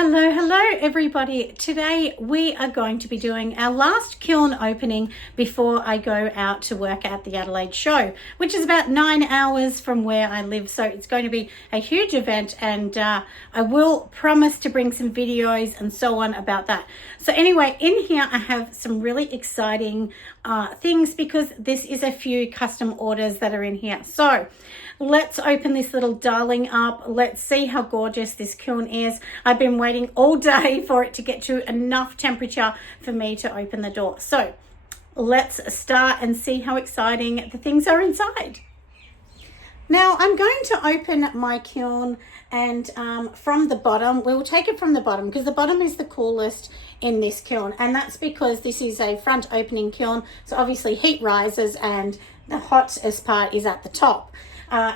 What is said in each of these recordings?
Hello everybody. Today we are going to be doing our last kiln opening before I go out to work at the Adelaide show, which is about 9 hours from where I live. So it's going to be a huge event, and I will promise to bring some videos and so on about that. So anyway, in here I have some really exciting things because this is a few custom orders that are in here. So let's open this little darling up. Let's see how gorgeous this kiln is. I've been waiting all day for it to get to enough temperature for me to open the door. So let's start and see how exciting the things are inside. Now I'm going to open my kiln, and from the bottom, we'll take it from the bottom because the bottom is the coolest in this kiln, and that's because this is a front opening kiln. So obviously heat rises and the hottest part is at the top.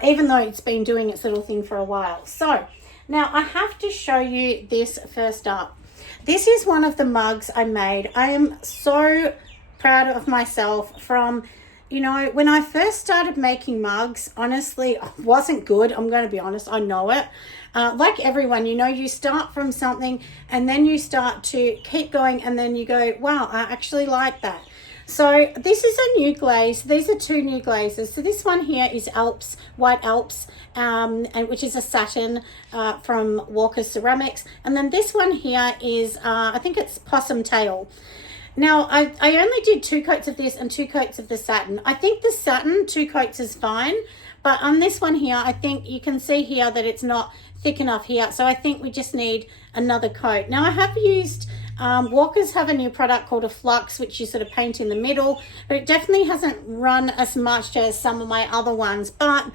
Even though it's been doing its little thing for a while. So now I have to show you this first up. This is one of the mugs I made. I am so proud of myself from, when I first started making mugs, honestly, I wasn't good. I'm going to be honest. I know it. Like everyone, you start from something and then you start to keep going and then you go, wow, I actually like that. So this is a new glaze. These are two new glazes. So this one here is Alps, White Alps, and which is a satin from Walker's Ceramics. And then this one here is, I think it's Possum Tail. Now, I only did 2 coats of this and 2 coats of the satin. I think the satin, 2 coats is fine. But on this one here, I think you can see here that it's not thick enough here. So I think we just need another coat. Now, I have used... Walkers have a new product called a flux, which you sort of paint in the middle, but it definitely hasn't run as much as some of my other ones. But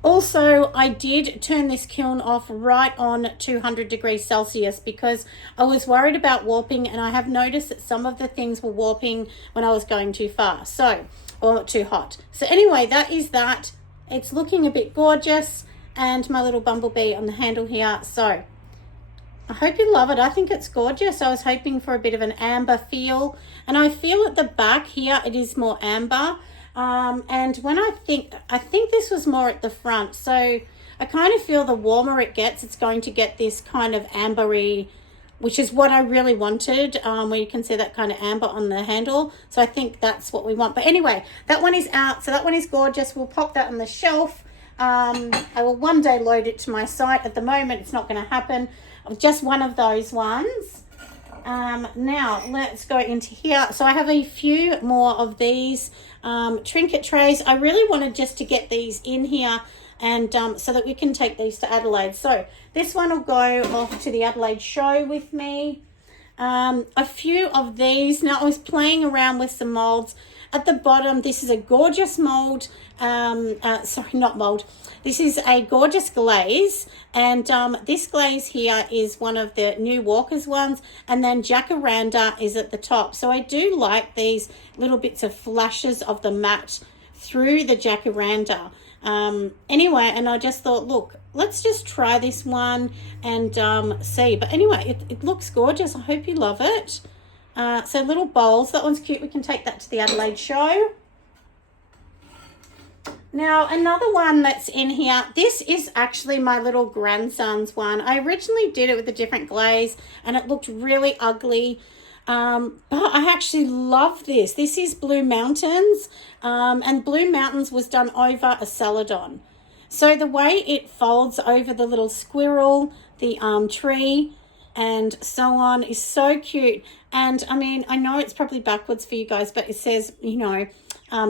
also I did turn this kiln off right on 200 degrees Celsius because I was worried about warping, and I have noticed that some of the things were warping when I was going too fast, or too hot. So anyway, that is that. It's looking a bit gorgeous, and my little bumblebee on the handle here. So I hope you love it. I think it's gorgeous. I was hoping for a bit of an amber feel, and I feel at the back here it is more amber. And when I think this was more at the front, so I kind of feel the warmer it gets, it's going to get this kind of ambery, which is what I really wanted, where you can see that kind of amber on the handle. So I think that's what we want. But anyway, that one is out. So that one is gorgeous. We'll pop that on the shelf. I will one day load it to my site. At the moment, it's not going to happen. Just one of those ones. Now let's go into here. So I have a few more of these trinket trays. I really wanted just to get these in here, and so that we can take these to Adelaide. So this one will go off to the Adelaide show with me. A few of these. Now I was playing around with some molds. At the bottom, this is a gorgeous mold. Sorry, not mold. This is a gorgeous glaze, and this glaze here is one of the new Walker's ones, and then Jacaranda is at the top. So I do like these little bits of flashes of the matte through the Jacaranda. Anyway, and I just thought, look, let's just try this one and see. But anyway, it looks gorgeous. I hope you love it. So little bowls, that one's cute. We can take that to the Adelaide show. Now, another one that's in here, this is actually my little grandson's one. I originally did it with a different glaze and it looked really ugly. But I actually love this. This is Blue Mountains, and Blue Mountains was done over a celadon. So the way it folds over the little squirrel, the tree, and so on is so cute. And I mean, I know it's probably backwards for you guys, but it says,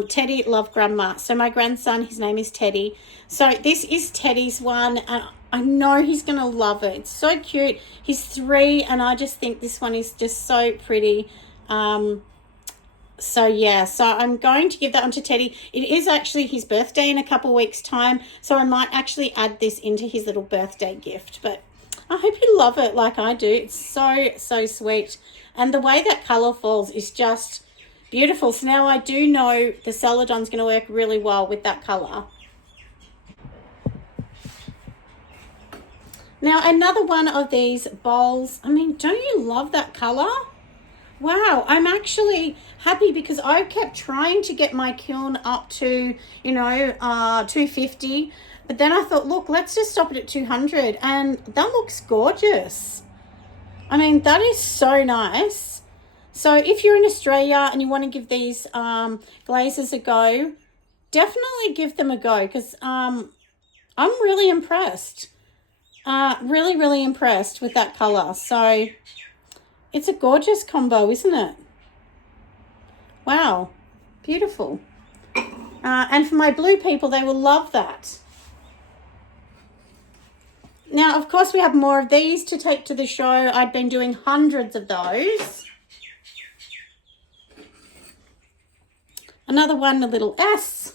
Teddy love grandma. So my grandson, his name is Teddy. So this is Teddy's one, and I know he's going to love it. It's so cute. He's 3, and I just think this one is just so pretty. So yeah, so I'm going to give that one to Teddy. It is actually his birthday in a couple of weeks' time, so I might actually add this into his little birthday gift. But I hope you love it like I do. It's so sweet. And the way that colour falls is just beautiful. So now I do know the celadon's going to work really well with that colour. Now another one of these bowls. I mean, don't you love that colour? Wow, I'm actually happy because I kept trying to get my kiln up to, 250. But then I thought, look, let's just stop it at 200. And that looks gorgeous. I mean, that is so nice. So if you're in Australia and you want to give these glazes a go, definitely give them a go, because I'm really impressed. Really, really impressed with that colour. So it's a gorgeous combo, isn't it? Wow, beautiful. And for my blue people, they will love that. Now, of course, we have more of these to take to the show. I've been doing hundreds of those. Another one, a little S.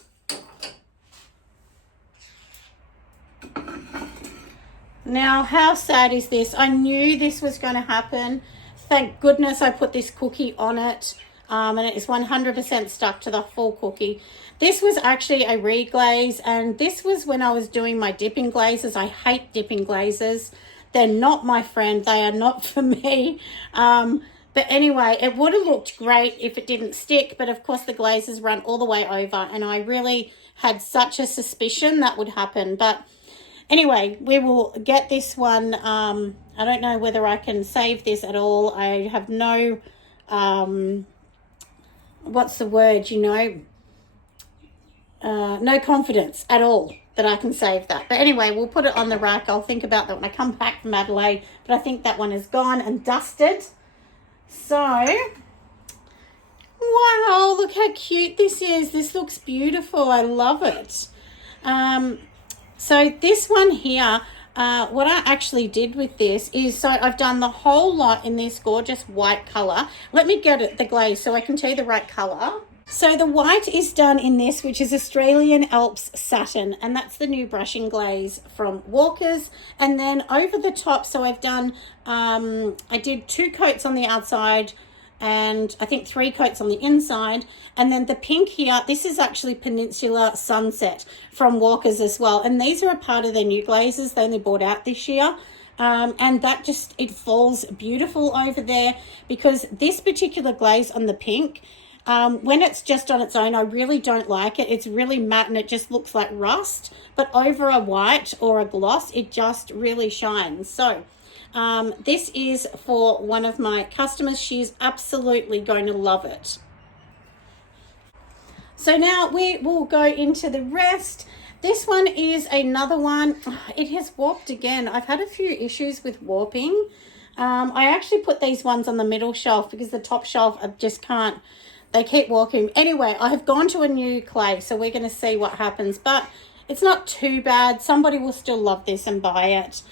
Now, how sad is this? I knew this was going to happen. Thank goodness I put this cookie on it. And it is 100% stuck to the full cookie. This was actually a reglaze, and this was when I was doing my dipping glazes. I hate dipping glazes. They're not my friend. They are not for me. But anyway, it would have looked great if it didn't stick, but of course the glazes run all the way over, and I really had such a suspicion that would happen. But anyway, we will get this one. I don't know whether I can save this at all. I have no, what's the word, you know, no confidence at all that I can save that. But anyway, we'll put it on the rack. I'll think about that when I come back from Adelaide. But I think that one is gone and dusted. So, wow, look how cute this is. This looks beautiful. I love it. So this one here, what I actually did with this is, so I've done the whole lot in this gorgeous white colour. Let me get it, the glaze, so I can tell you the right colour. So the white is done in this, which is Australian Alps Satin, and that's the new brushing glaze from Walker's. And then over the top, so I've done, I did 2 coats on the outside, and I think 3 coats on the inside. And then the pink here, this is actually Peninsula Sunset from Walker's as well. And these are a part of their new glazes they only brought out this year. And that just, it falls beautiful over there, because this particular glaze on the pink, when it's just on its own, I really don't like it. It's really matte and it just looks like rust. But over a white or a gloss, it just really shines. So this is for one of my customers. She's absolutely going to love it. So now we will go into the rest. This one is another one. It has warped again. I've had a few issues with warping. I actually put these ones on the middle shelf because the top shelf I just can't. They keep walking. Anyway, I have gone to a new clay, so we're going to see what happens. But it's not too bad. Somebody will still love this and buy it.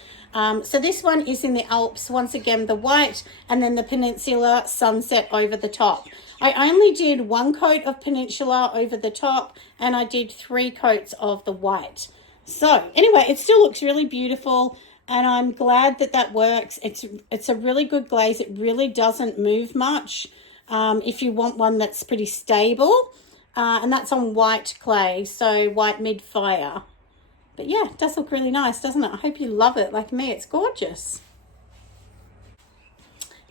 So this one is in the Alps. Once again, the white, and then the Peninsula Sunset over the top. I only did 1 coat of Peninsula over the top, and I did 3 coats of the white. So anyway, it still looks really beautiful, and I'm glad that that works. It's a really good glaze. It really doesn't move much. If you want one that's pretty stable, and that's on white clay, so white mid-fire. But yeah, it does look really nice, doesn't it? I hope you love it like me. It's gorgeous.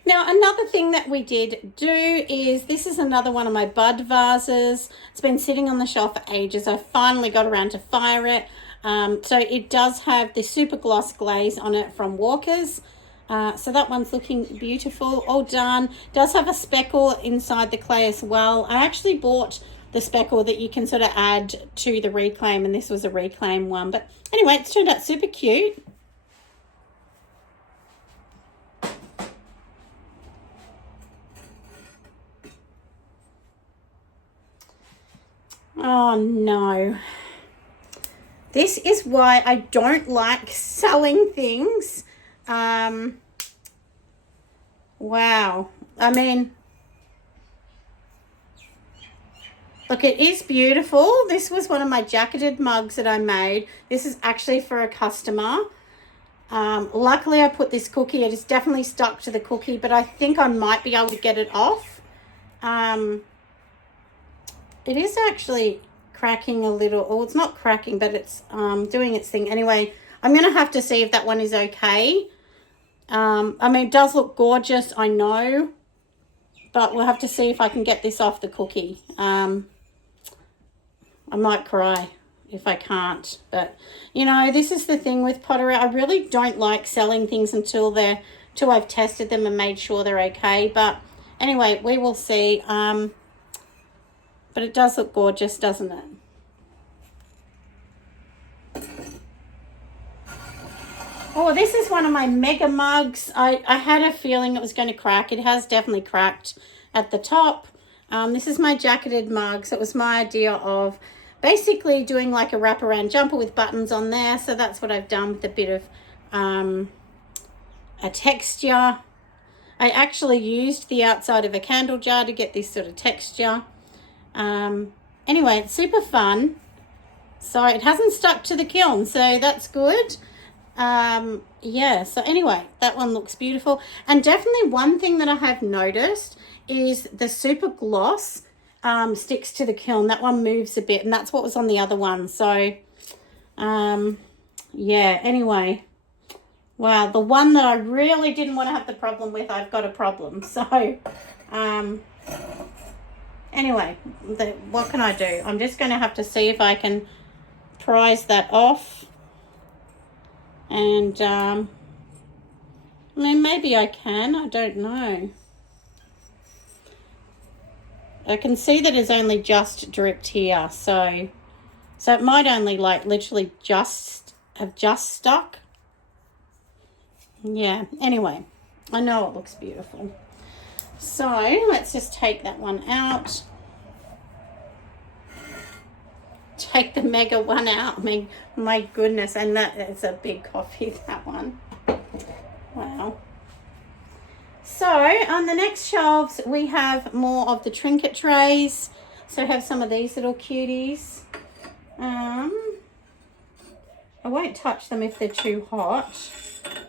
Now, another thing that we did do is, this is another one of my bud vases. It's been sitting on the shelf for ages. I finally got around to fire it. So it does have the super gloss glaze on it from Walker's. So that one's looking beautiful, all done. Does have a speckle inside the clay as well. I actually bought the speckle that you can sort of add to the reclaim, and this was a reclaim one. But anyway, it's turned out super cute. Oh no. This is why I don't like selling things. Wow. I mean, look, it is beautiful. This was one of my jacketed mugs that I made. This is actually for a customer. Luckily, I put this cookie. It is definitely stuck to the cookie, but I think I might be able to get it off. It is actually cracking a little. Oh, it's not cracking, but it's doing its thing. Anyway, I'm going to have to see if that one is okay. I mean, it does look gorgeous, I know, but we'll have to see if I can get this off the cookie. I might cry if I can't, but you know, this is the thing with pottery. I really don't like selling things until they're till I've tested them and made sure they're okay. But anyway, we will see. But it does look gorgeous, doesn't it? Oh, this is one of my mega mugs. I had a feeling it was going to crack. It has definitely cracked at the top. This is my jacketed mug. So it was my idea of basically doing like a wraparound jumper with buttons on there. So that's what I've done with a bit of a texture. I actually used the outside of a candle jar to get this sort of texture. Anyway, it's super fun. So it hasn't stuck to the kiln, so that's good. Yeah, so anyway, that one looks beautiful. And definitely one thing that I have noticed is the super gloss sticks to the kiln. That one moves a bit, and that's what was on the other one. So yeah, anyway, wow, the one that I really didn't want to have the problem with, I've got a problem. So anyway, what can I do? I'm just going to have to see if I can prise that off. And I mean, maybe I can, I don't know. I can see that it's only just dripped here, so it might only like literally just have just stuck. Yeah, anyway, I know it looks beautiful. So let's just take that one out. Take the mega one out. I mean, my goodness, and that is a big coffee, that one. Wow. So on the next shelves we have more of the trinket trays. So I have some of these little cuties. I won't touch them if they're too hot.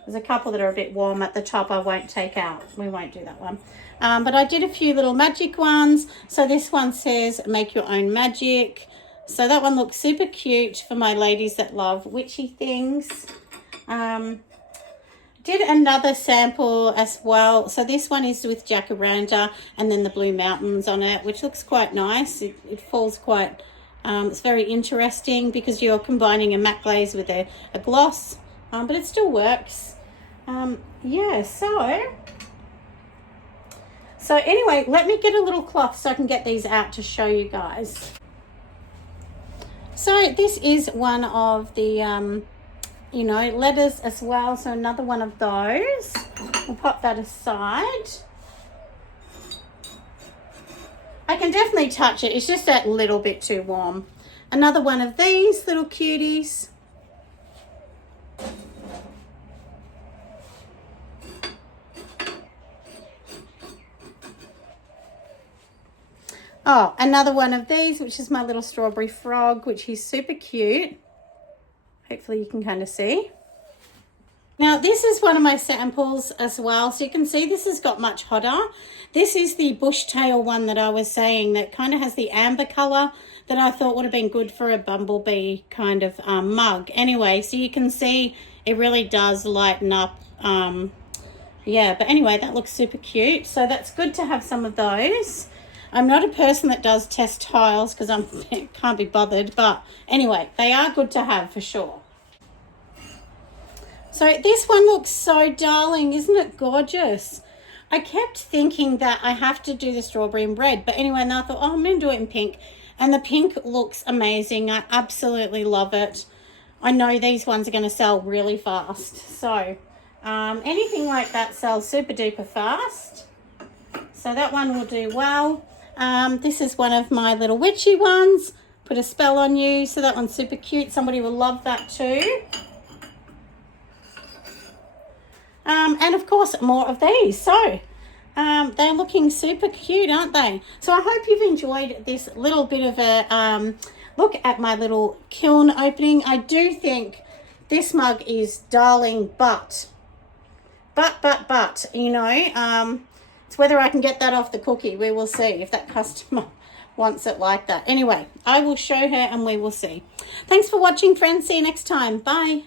There's a couple that are a bit warm at the top I won't take out. We won't do that one. But I did a few little magic ones. So this one says make your own magic. So that one looks super cute for my ladies that love witchy things. Did another sample as well. So this one is with jacaranda and then the blue mountains on it, which looks quite nice. It falls quite, it's very interesting because you're combining a matte glaze with a gloss, but it still works. Yeah, so anyway, let me get a little cloth so I can get these out to show you guys. So this is one of the, you know, letters as well. So another one of those. We'll pop that aside. I can definitely touch it. It's just that little bit too warm. Another one of these little cuties. Oh, another one of these, which is my little strawberry frog, which is super cute. Hopefully you can kind of see. Now, this is one of my samples as well. So you can see this has got much hotter. This is the bushtail one that I was saying that kind of has the amber color that I thought would have been good for a bumblebee kind of mug. Anyway, so you can see it really does lighten up. Yeah, but anyway, that looks super cute. So that's good to have some of those. I'm not a person that does test tiles because I can't be bothered. But anyway, they are good to have for sure. So this one looks so darling. Isn't it gorgeous? I kept thinking that I have to do the strawberry and red. But anyway, and I thought, oh, I'm going to do it in pink. And the pink looks amazing. I absolutely love it. I know these ones are going to sell really fast. So anything like that sells super duper fast. So that one will do well. This is one of my little witchy ones. Put a spell on you. So that one's super cute. Somebody will love that too. And of course, more of these. So they're looking super cute, aren't they? So I hope you've enjoyed this little bit of a look at my little kiln opening. I do think this mug is darling, but, you know, it's whether I can get that off the cookie. We will see if that customer wants it like that. Anyway, I will show her and we will see. Thanks for watching, friends. See you next time. Bye.